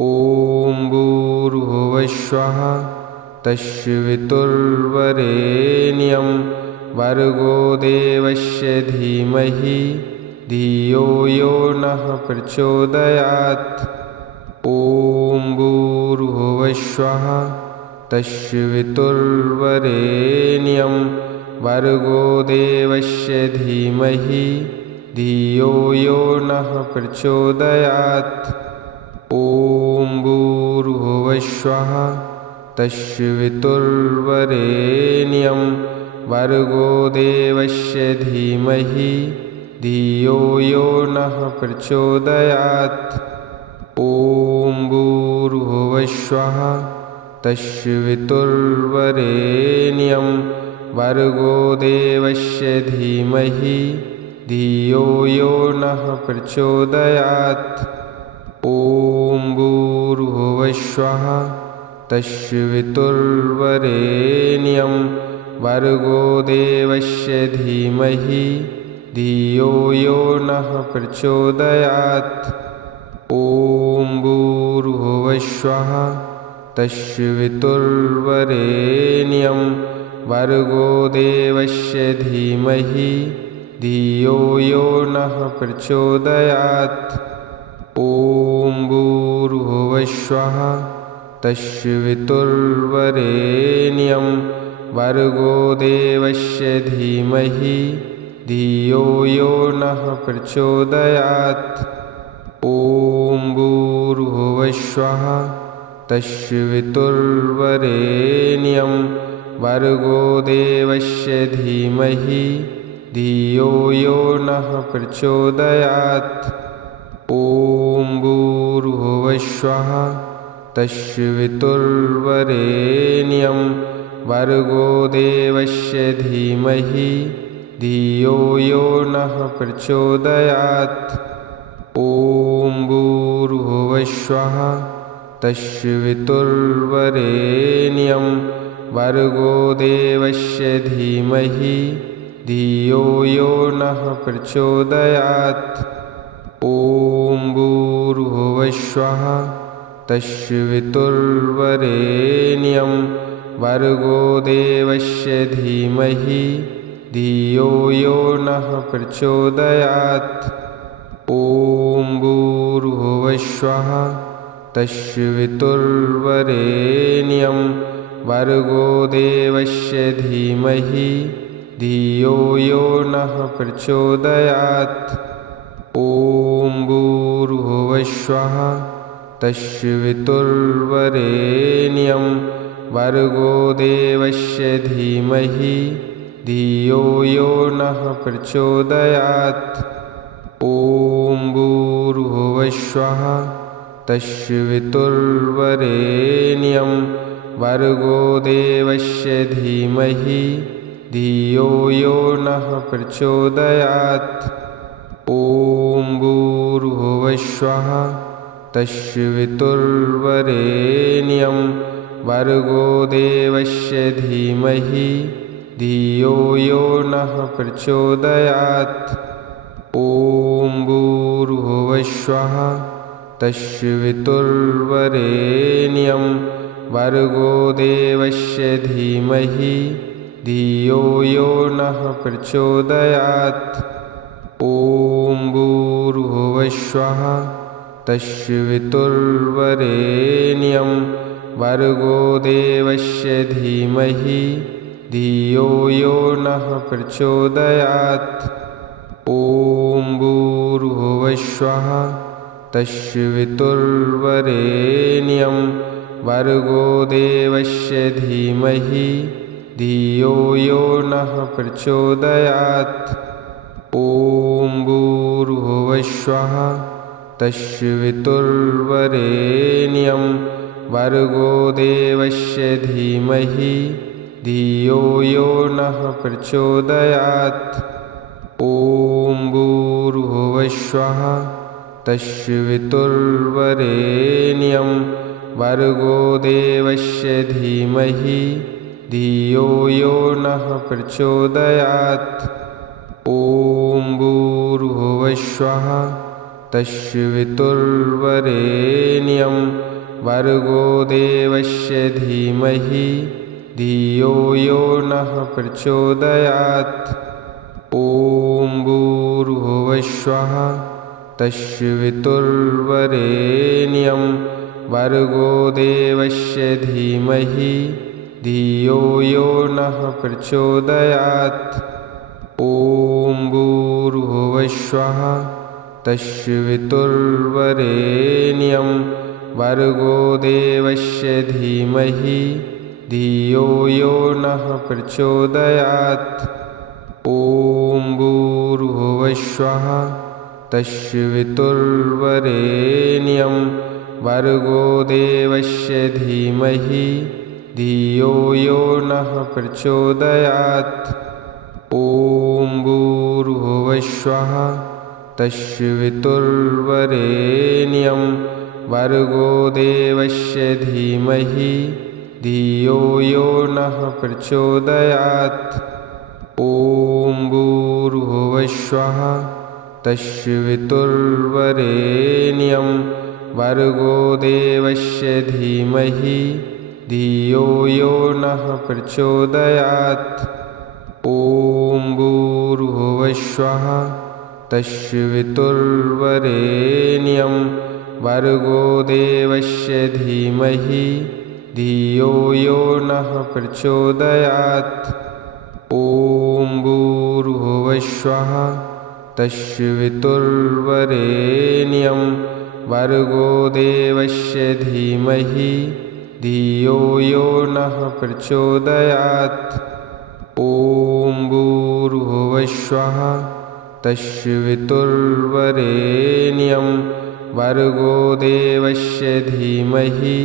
ॐ भूर्भुवस्वः तत्सवितुर्वरेण्यं भर्गो देवस्य धीमहि धियो यो नः प्रचोदयात्। ॐ भूर्भुवस्वः तत्सवितुर्वरेण्यं भर्गो देवस्य धीमहि धियो यो नः प्रचोदयात्। ॐ भूर्भुवस्वः तत्सवितुर्वरेण्यं भर्गो देवस्य धीमहि धियो यो नः प्रचोदयात्। ॐ भूर्भुवस्वः तत्सवितुर्वरेण्यं भर्गो देवस्य धीमहि धियो यो नः प्रचोदयात्। ॐ भूर्भुवस्वः तत्सवितुर्वरेण्यं भर्गो देवस्य धीमहि धियो यो नः प्रचोदयात्। ॐ भूर्भुवस्वः तत्सवितुर्वरेण्यं भर्गो देवस्य धीमहि धियो यो नः प्रचोदयात्। ॐ भूर्भुवस्वः तत्सवितुर्वरेण्यं भर्गो देवस्य धीमहि धियो यो नः प्रचोदयात्। ॐ भूर्भुवस्वः तत्सवितुर्वरेण्यं भर्गो देवस्य धीमहि धियो यो नः प्रचोदयात्। ॐ भूर्भुवस्वः तत्सवितुर्वरेण्यं भर्गो देवस्य धीमहि धियो यो नः प्रचोदयात्। ॐ भूर्भुवस्वः तत्सवितुर्वरेण्यं भर्गो देवस्य धीमहि धियो यो नः प्रचोदयात्। ॐ भूर्भुवस्वः तत्सवितुर्वरेण्यं भर्गो देवस्य धीमहि धियो यो नः प्रचोदयात्। ॐ भूर्भुवस्वः तत्सवितुर्वरेण्यं भर्गो देवस्य धीमहि धियो यो नः प्रचोदयात्। ॐ भूर्भुवस्वः तत्सवितुर्वरेण्यं भर्गो देवस्य धीमहि धियो यो नः प्रचोदयात्। ॐ भूर्भुवस्वः तत्सवितुर्वरेण्यं भर्गो देवस्य धीमहि धियो यो नः प्रचोदयात्। ॐ भूर्भुवस्वः तत्सवितुर्वरेण्यं भर्गो देवस्य धीमहि धियो यो नः प्रचोदयात्। ॐ भूर्भुवस्वः तत्सवितुर्वरेण्यं भर्गो देवस्य धीमहि धियो यो नः प्रचोदयात्। ॐ भूर्भुवस्वः तत्सवितुर्वरेण्यं भर्गो देवस्य धीमहि धियो यो नः प्रचोदयात्। ॐ भूर्भुवस्वः तत्सवितुर्वरेण्यं भर्गो देवस्य धीमहि धियो यो नः प्रचोदयात्। ॐ भूर्भुवस्वः तत्सवितुर्वरेण्यं भर्गो देवस्य धीमहि धियो यो नः प्रचोदयात्। ॐ भूर्भुवस्वः तत्सवितुर्वरेण्यं भर्गो देवस्य धीमहि धियो यो नः प्रचोदयात्। ॐ भूर्भुवस्वः तस्य वितुर्वरेण्यं भर्गो देवस्य धीमहि धियो यो नः प्रचोदयात्। ॐ भूर्भुवस्वः तस्य वितुर्वरेण्यं भर्गो देवस्य धीमहि धियो यो नः प्रचोदयात्। ॐ भूर्भुवस्वः तस्य वितुर्वरेण्यं भर्गो देवस्य धीमहि धियो यो नः प्रचोदयात्। ॐ भूर्भुवस्वः तस्य वितुर्वरेण्यं भर्गो देवस्य धीमहि धियो यो नः प्रचोदयात्। ॐ भूर्भुवस्वः तस्य वितुर्वरेण्यं भर्गो देवस्य धीमहि धियो यो नः प्रचोदयात्। ॐ भूर्भुवस्वः तस्य वितुर्वरेण्यं भर्गो देवस्य धीमहि धियो यो नः प्रचोदयात्। ॐ भूर्भुवस्वः तस्य वितुर्वरेण्यं भर्गो देवस्य धीमहि धियो यो नः प्रचोदयात्। ॐ भूर्भुवस्वः तस्य वितुर्वरेण्यं भर्गो देवस्य धीमहि धियो यो नः प्रचोदयात्। ॐ भूर्भुवस्वः तस्य वितुर्वरेण्यं भर्गो देवस्य धीमहि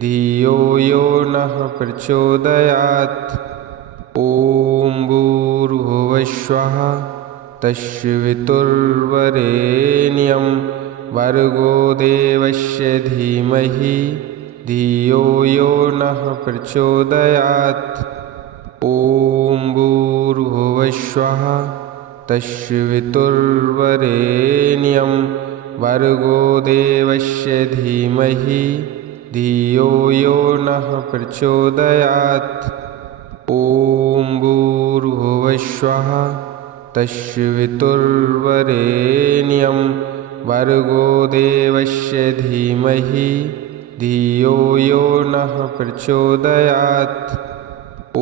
धियो यो नः प्रचोदयात्। ॐ भूर्भुवस्वः तस्य वितुर्वरेण्यं भर्गो देवस्य धीमहि धियो यो नः प्रचोदयात्। ॐ भूर्भुवस्वः तस्य वितुर्वरेण्यं भर्गो देवस्य धीमहि धियो यो नः प्रचोदयात्। ॐ भूर्भुवस्वः तस्य वितुर्वरेण्यं भर्गो देवस्य धीमहि धियो यो नः प्रचोदयात्। ॐ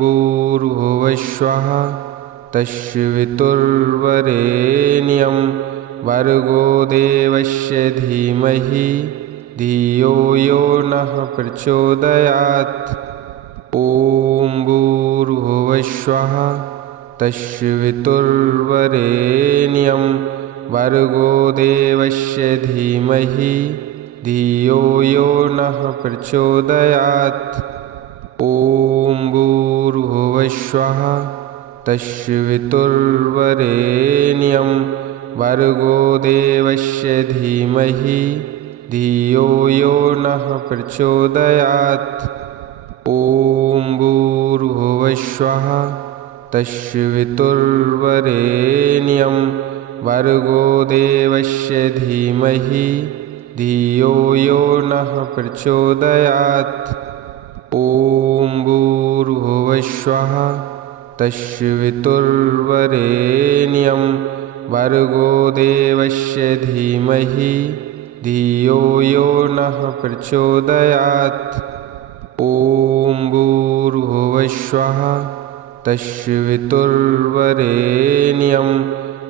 भूर्भुवस्वः तस्य वितुर्वरेण्यं भर्गो देवस्य धीमहि धियो यो नः प्रचोदयात्। ॐ भूर्भुवस्वः तस्य वितुर्वरेण्यं भर्गो देवस्य धीमहि धियो यो नः प्रचोदयात्। ॐ भूर्भुवस्वः तस्य वितुर्वरेण्यं भर्गो देवस्य धीमहि धियो यो नः प्रचोदयात्। ॐ भूर्भुवस्वः तस्य वितुर्वरेण्यं भर्गो देवस्य धीमहि धियो यो नः प्रचोदयात्। ॐ भूर्भुवस्वः तस्य वितुर्वरेण्यं भर्गो देवस्य धीमहि धियो यो नः प्रचोदयात्। ॐ भूर्भुवस्वः तस्य वितुर्वरेण्यं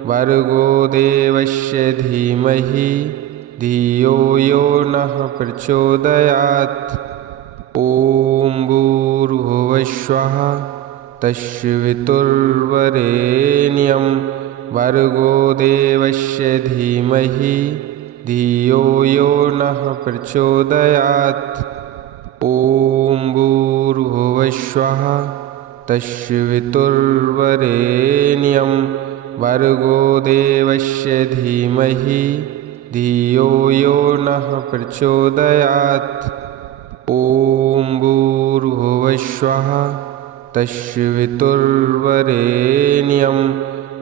भर्गो देवस्य धीमहि धियो यो नः प्रचोदयात्। ॐ भूर्भुवस्वः तस्य वितुर्वरेण्यं भर्गो देवस्य धीमहि धियो यो नः प्रचोदयात्। ॐ भूर्भुवस्वः तस्य वितुर्वरेण्यं भर्गो देवस्य धीमहि धियो यो नः प्रचोदयात्। ॐ भूर्भुवस्वः तस्य वितुर्वरेण्यं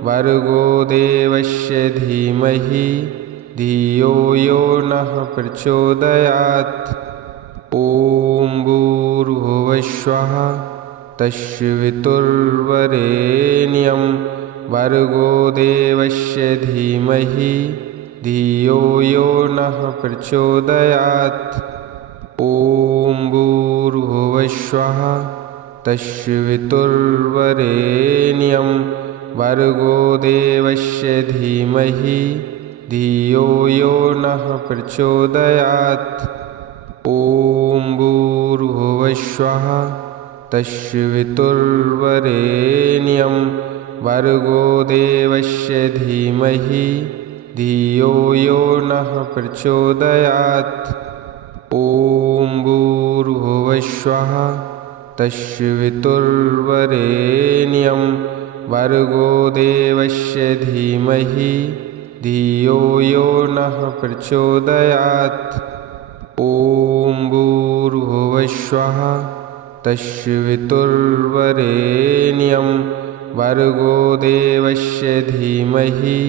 भर्गो देवस्य धीमहि धियो यो नः प्रचोदयात्। ॐ भूर्भुवस्वः तत्सवितुर्वरेण्यं भर्गो देवस्य धीमहि धियो यो नः प्रचोदयात्। ॐ भूर्भुवस्वः तत्सवितुर्वरेण्यं भर्गो देवस्य धीमहि धियो यो नः प्रचोदयात्। ॐ भूर्भुवस्वः तत्सवितुर्वरेण्यं भर्गो देवस्य धीमहि धियो यो नः प्रचोदयात्। ॐ भूर्भुवस्वः तत्सवितुर्वरेण्यं भर्गो देवस्य धीमहि धियो यो नः प्रचोदयात्। ॐ भूर्भुवस्वः तत्सवितुर्वरेण्यं भर्गो देवस्य धीमहि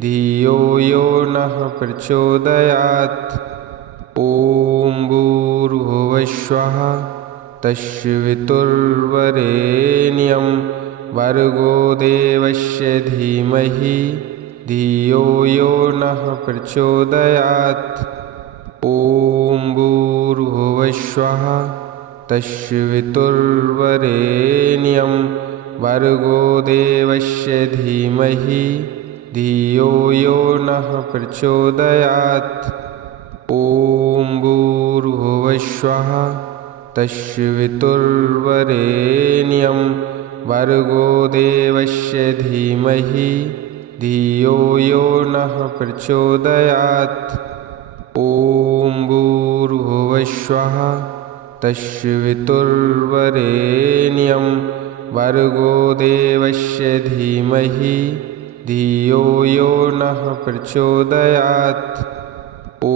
धियो यो नः प्रचोदयात्। ॐ भूर्भुवस्वः तत्सवितुर्वरेण्यं भर्गो देवस्य धीमहि धियो यो नः प्रचोदयात्। ॐ भूर्भुवस्वः तत्सवितुर्वरेण्यं भर्गो देवस्य धीमहि धियो यो नः प्रचोदयात्। ॐ भूर्भुवस्वः तत्सवितुर्वरेण्यं भर्गो देवस्य धीमहि धियो यो नः प्रचोदयात्। ॐ भूर्भुवस्वः तत्सवितुर्वरेण्यं भर्गो देवस्य धीमहि धियो यो नः प्रचोदयात्। ॐ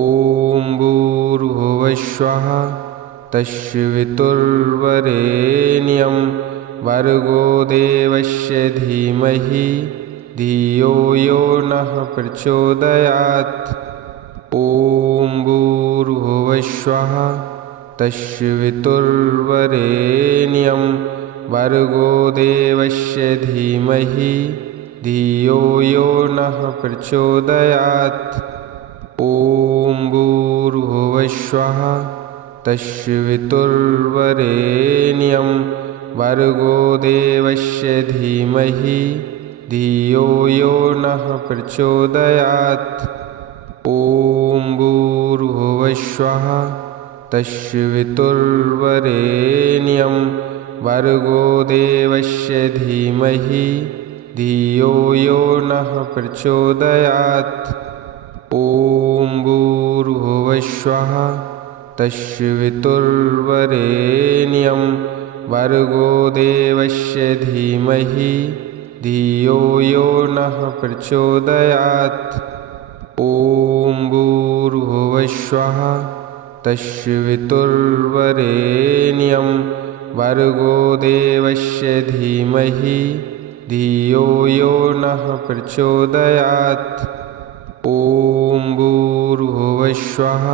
भूर्भुवस्वः तत्सवितुर्वरेण्यं भर्गो देवस्य धीमहि धियो यो नः प्रचोदयात्। ॐ भूर्भुवस्वः तत्सवितुर्वरेण्यं भर्गो देवस्य धीमहि धियो यो नः प्रचोदयात्। ॐ भूर्भुवस्वः तत्सवितुर्वरेण्यं भर्गो देवस्य धीमहि धियो यो नः प्रचोदयात्। ॐ भूर्भुवस्वः तत्सवितुर्वरेण्यं भर्गो देवस्य धीमहि धियो यो नः प्रचोदयात्। ॐ भूर्भुवस्वः तत्सवितुर्वरेण्यं भर्गो देवस्य धीमहि धियो यो नः प्रचोदयात्। ॐ भूर्भुवस्वः तत्सवितुर्वरेण्यं भर्गो देवस्य धीमहि धियो यो नः प्रचोदयात्। ॐ भूर्भुवस्वः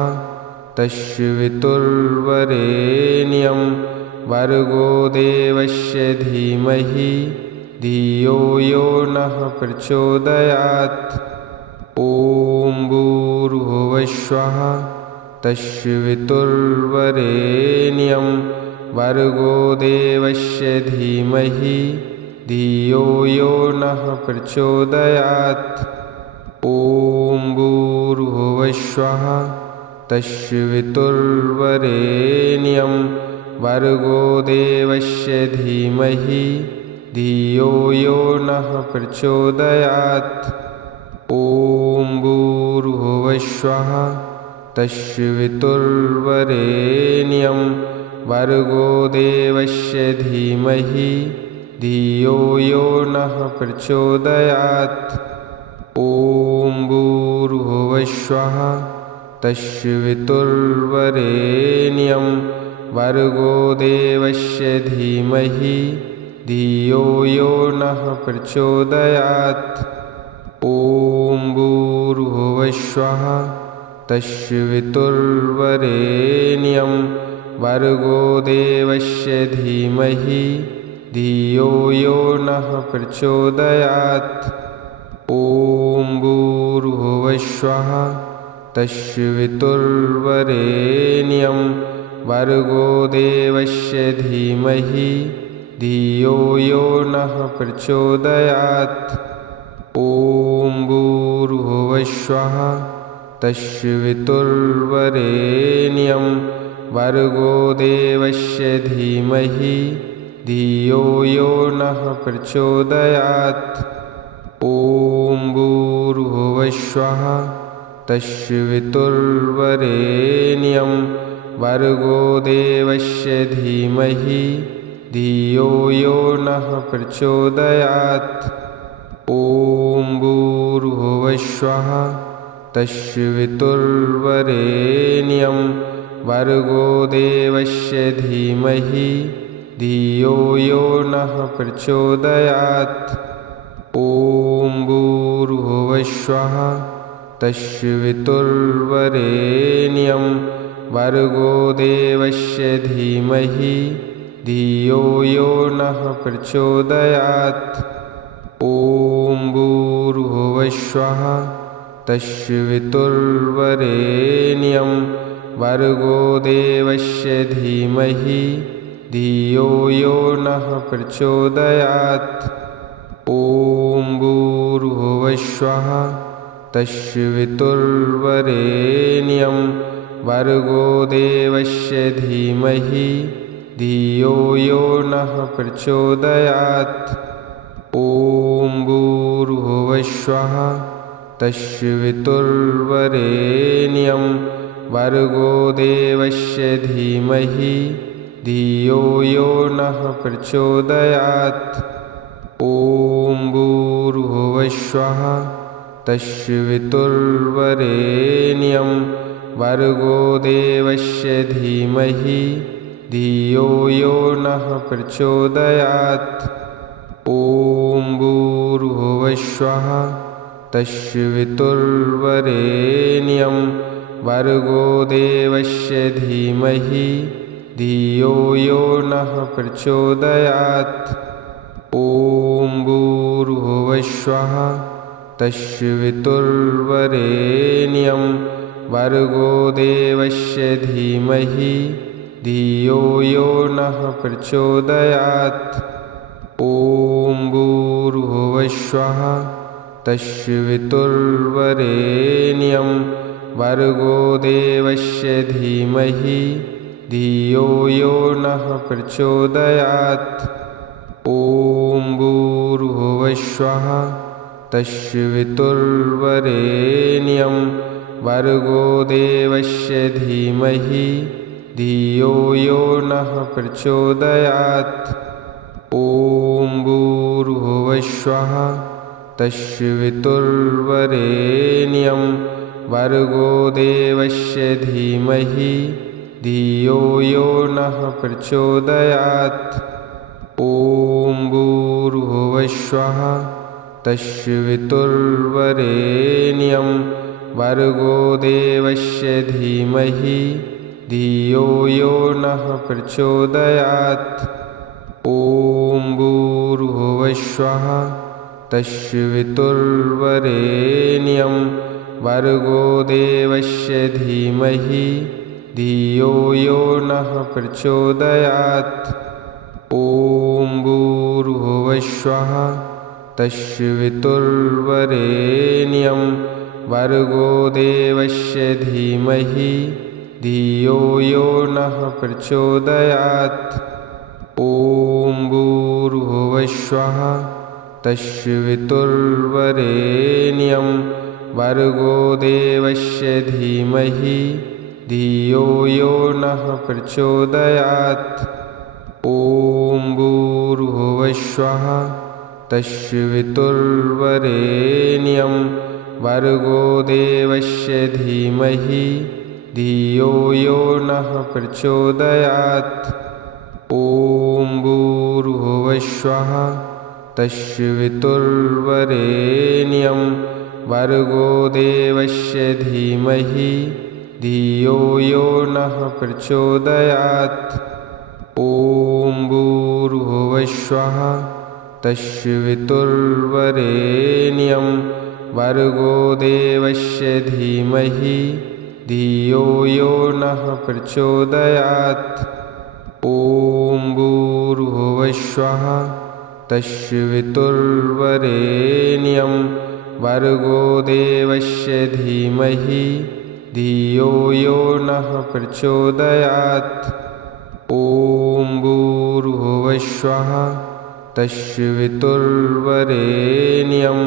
तत्सवितुर्वरेण्यं भर्गो देवस्य धीमहि धियो यो नः प्रचोदयात्। ॐ भूर्भुवस्वः तत्सवितुर्वरेण्यं भर्गो देवस्य धीमहि धियो यो नः प्रचोदयात्। ॐ भूर्भुवस्वः तत्सवितुर्वरेण्यं भर्गो देवस्य धीमहि धियो यो नः प्रचोदयात्। ॐ भूर्भुवस्वः तत्सवितुर्वरेण्यं भर्गो देवस्य धीमहि धियो यो नः प्रचोदयात्। ॐ भूर्भुवस्वः तत्सवितुर्वरेण्यं भर्गो देवस्य धीमहि धियो यो नः प्रचोदयात्। ॐ भूर्भुवस्वः तत्सवितुर्वरेण्यं भर्गो देवस्य धीमहि धियो यो नः प्रचोदयात्। ॐ भूर्भुवस्वः तत्सवितुर्वरेण्यं भर्गो देवस्य धीमहि धियो यो नः प्रचोदयात्। ॐ भूर्भुवस्वः तत्सवितुर्वरेण्यं भर्गो देवस्य धीमहि धियो यो नः प्रचोदयात्। ॐ भूर्भुवस्वः तत्सवितुर्वरेण्यं भर्गो देवस्य धीमहि धियो यो नः प्रचोदयात्। ॐ भूर्भुवस्वः तत्सवितुर्वरेण्यं भर्गो देवस्य धीमहि धियो यो नः प्रचोदयात्। ॐ भूर्भुवस्वः तत्सवितुर्वरेण्यं भर्गो देवस्य धीमहि धियो यो नः प्रचोदयात्। ॐ भूर्भुवस्वः तत्सवितुर्वरेण्यं भर्गो देवस्य धीमहि धियो यो नः प्रचोदयात्। ॐ भूर्भुवस्वः तत्सवितुर्वरेण्यं भर्गो देवस्य धीमहि धियो यो नः प्रचोदयात्। ॐ भूर्भुवस्वः तत्सवितुर्वरेण्यं भर्गो देवस्य धीमहि धियो यो नः प्रचोदयात्। ॐ भूर्भुवस्वः तत्सवितुर्वरेण्यं भर्गो देवस्य धीमहि धियो यो नः प्रचोदयात्। ॐ भूर्भुवस्वः तत्सवितुर्वरेण्यं भर्गो देवस्य धीमहि धियो यो नः प्रचोदयात्। ॐ भूर्भुवस्वः तत्सवितुर्वरेण्यं भर्गो देवस्य धीमहि धियो यो नः प्रचोदयात्। ॐ भूर्भुवस्वः तत्सवितुर्वरेण्यं भर्गो देवस्य धीमहि धियो यो नः प्रचोदयात्। ॐ भूर्भुवस्वः तत्सवितुर्वरेण्यं भर्गो देवस्य धीमहि धियो यो नः प्रचोदयात्। ॐ भूर्भुवस्वः तत्सवितुर्वरेण्यं भर्गो देवस्य धीमहि धियो यो नः प्रचोदयात्। ॐ भूर्भुवस्वः तत्सवितुर्वरेण्यं भर्गो देवस्य धीमहि धियो यो नः प्रचोदयात्। ॐ भूर्भुवस्वः तत्सवितुर्वरेण्यं भर्गो देवस्य धीमहि धियो यो नः प्रचोदयात्। ॐ भूर्भुवस्वः तत्सवितुर्वरेण्यं भर्गो देवस्य धीमहि धियो यो नः प्रचोदयात्। ॐ भूर्भुवस्वः तत्सवितुर्वरेण्यं भर्गो देवस्य धीमहि धियो यो नः प्रचोदयात्। ॐ भूर्भुवस्वः तत्सवितुर्वरेण्यं भर्गो देवस्य धीमहि धियो यो नः प्रचोदयात्। ॐ भूर्भुवस्वः तत्सवितुर्वरेण्यं भर्गो देवस्य धीमहि धियो यो नः प्रचोदयात्। ॐ भूर्भुवस्वः तत्सवितुर्वरेण्यं भर्गो देवस्य धीमहि धियो यो नः प्रचोदयात्। ॐ भूर्भुवस्वः तत्सवितुर्वरेण्यं भर्गो देवस्य धीमहि धियो यो नः प्रचोदयात्। ॐ भूर्भुवस्वः तत्सवितुर्वरेण्यं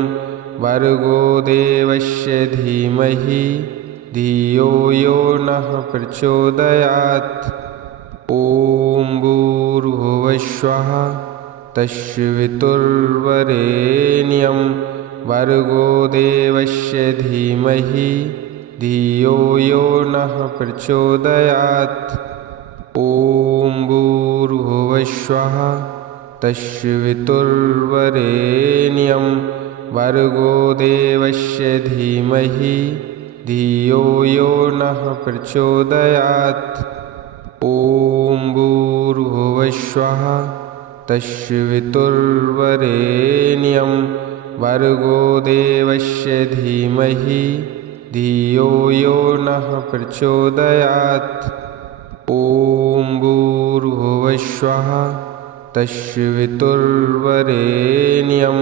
भर्गो देवस्य धीमहि धियो यो नः प्रचोदयात्। ॐ भूर्भुवस्वः तत्सवितुर्वरेण्यं भर्गो देवस्य धीमहि धियो यो नः प्रचोदयात्। ॐ भूर्भुवस्वः तत्सवितुर्वरेण्यं भर्गो देवस्य धीमहि धियो यो नः प्रचोदयात्। ॐ भूर्भुवस्वः तत्सवितुर्वरेण्यं भर्गो देवस्य धीमहि धियो यो नः प्रचोदयात्। ॐ भूर्भुवस्वः तत्सवितुर्वरेण्यं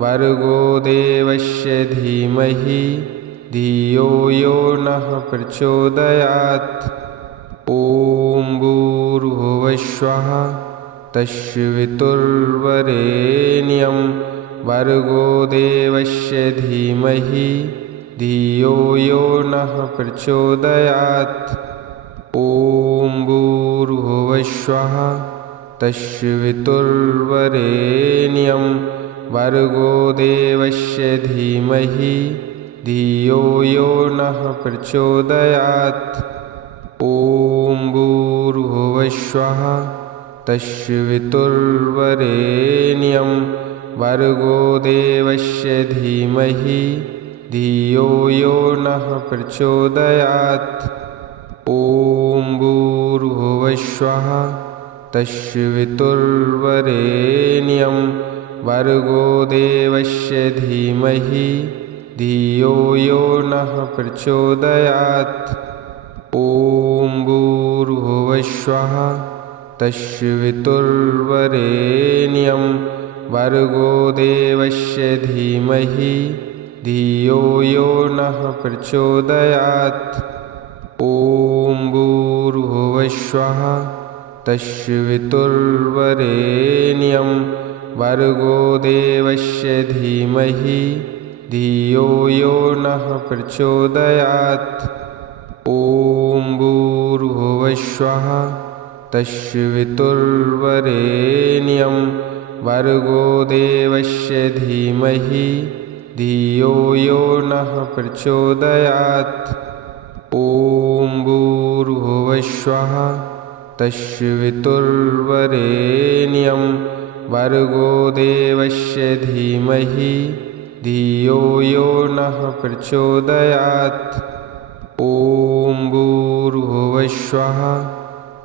भर्गो देवस्य धीमहि धियो यो नः प्रचोदयात्। ॐ भूर्भुवस्वः तत्सवितुर्वरेण्यं भर्गो देवस्य धीमहि धियो यो नः प्रचोदयात्। ॐ भूर्भुवस्वः तत्सवितुर्वरेण्यं भर्गो देवस्य धीमहि धियो यो नः प्रचोदयात्। ॐ भूर्भुवस्वः तत्सवितुर्वरेण्यं भर्गो देवस्य धीमहि धियो यो नः प्रचोदयात्। ॐ भूर्भुवस्वः तत्सवितुर्वरेण्यं भर्गो देवस्य धीमहि धियो यो नः प्रचोदयात्। ॐ भूर्भुवस्वः तत्सवितुर्वरेण्यं भर्गो देवस्य धीमहि धियो यो नः प्रचोदयात्। ॐ भूर्भुवस्वः तत्सवितुर्वरेण्यं भर्गो देवस्य धीमहि धियो यो नः प्रचोदयात्। ॐ भूर्भुवस्वः तत्सवितुर्वरेण्यं भर्गो देवस्य धीमहि धियो यो नः प्रचोदयात्। ॐ भूर्भुवस्वः तत्सवितुर्वरेण्यं भर्गो देवस्य धीमहि धियो यो नः प्रचोदयात्। ॐ भूर्भुवस्वः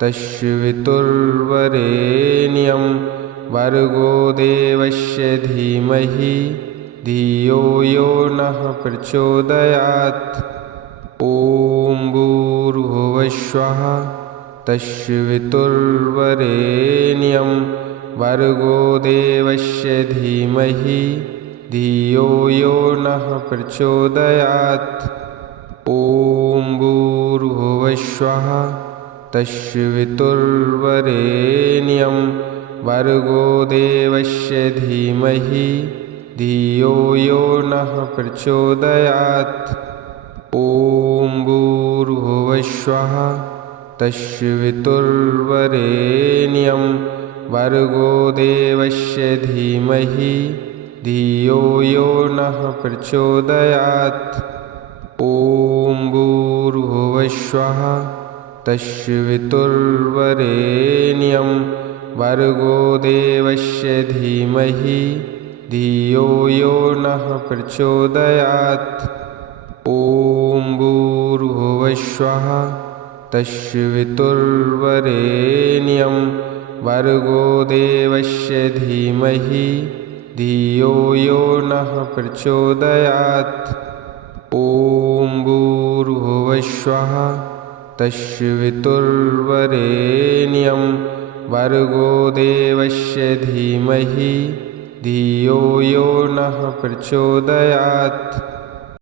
तत्सवितुर्वरेण्यं भर्गो देवस्य धीमहि धियो यो नः प्रचोदयात्। ॐ भूर्भुवस्वः तत्सवितुर्वरेण्यं भर्गो देवस्य धीमहि धियो यो नः प्रचोदयात्। ॐ भूर्भुवस्वः तत्सवितुर्वरेण्यं भर्गो देवस्य धीमहि धियो यो नः प्रचोदयात्। ॐ भूर्भुवस्वः तत्सवितुर्वरेण्यं भर्गो देवस्य धीमहि धियो यो नः प्रचोदयात्। ॐ भूर्भुवस्वः तस्य वितुर्वरेण्यं भर्गो देवस्य धीमहि धियो यो नः प्रचोदयात्। ॐ भूर्भुवस्वः तस्य वितुर्वरेण्यं भर्गो देवस्य धीमहि धियो यो नः प्रचोदयात्। ॐ भूर्भुवस्वः तस्य वितुर्वरेण्यं भर्गो देवस्य धीमहि धियो यो नः प्रचोदयात्।